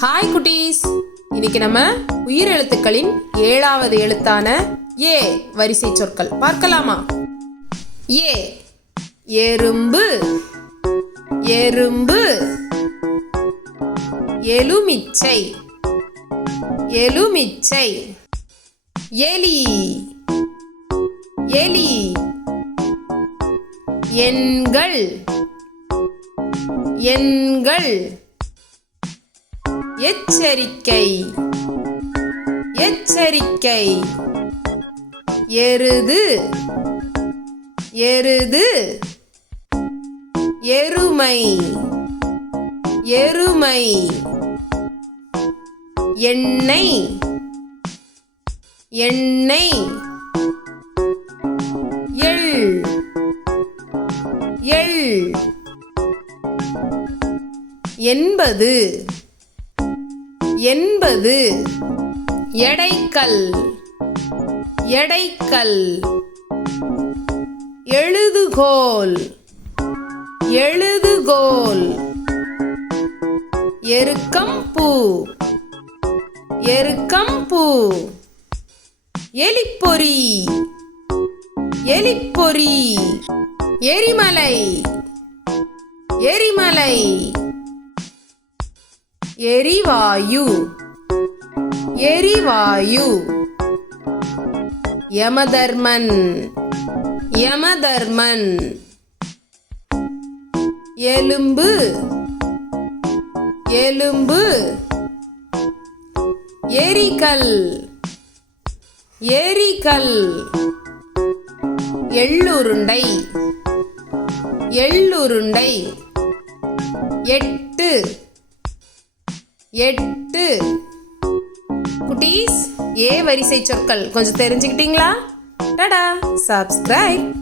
Hi குட்டீஸ். இன்னைக்கு நம்ம உயிர் எழுத்துக்களின் ஏழாவது எழுத்தான ஏ வரிசை சொற்கள். பார்க்கலாமா? ஏ. எறும்பு. எறும்பு. எலுமிச்சை. எலுமிச்சை. எலி. எலி. எண்கள். எண்கள். எச்சரிக்கை. எச்சரிக்கை. எருது. எருது. எருமை. எருமை. எண்ணெய். எண்ணெய். எள். எள். எண்பது எண்பது எடைக்கல் எடைக்கல் எழுதுகோல் எழுதுகோல் எருக்கம்பூ எருக்கம்பூ எலிப்பொறி எலிப்பொறி எரிமலை எரிமலை. எரிவாயு. எரிவாயு. யமதர்மன். யமதர்மன். எலும்பு. எலும்பு. எரிகல். எரிகல். எள்ளுருண்டை. எள்ளுருண்டை. எட்டு. எட்டு. குட்டீஸ் ஏ வரிசை சொற்கள். கொஞ்சம் தெரிஞ்சுக்கிட்டீங்களா? டடா. சப்ஸ்கிரைப்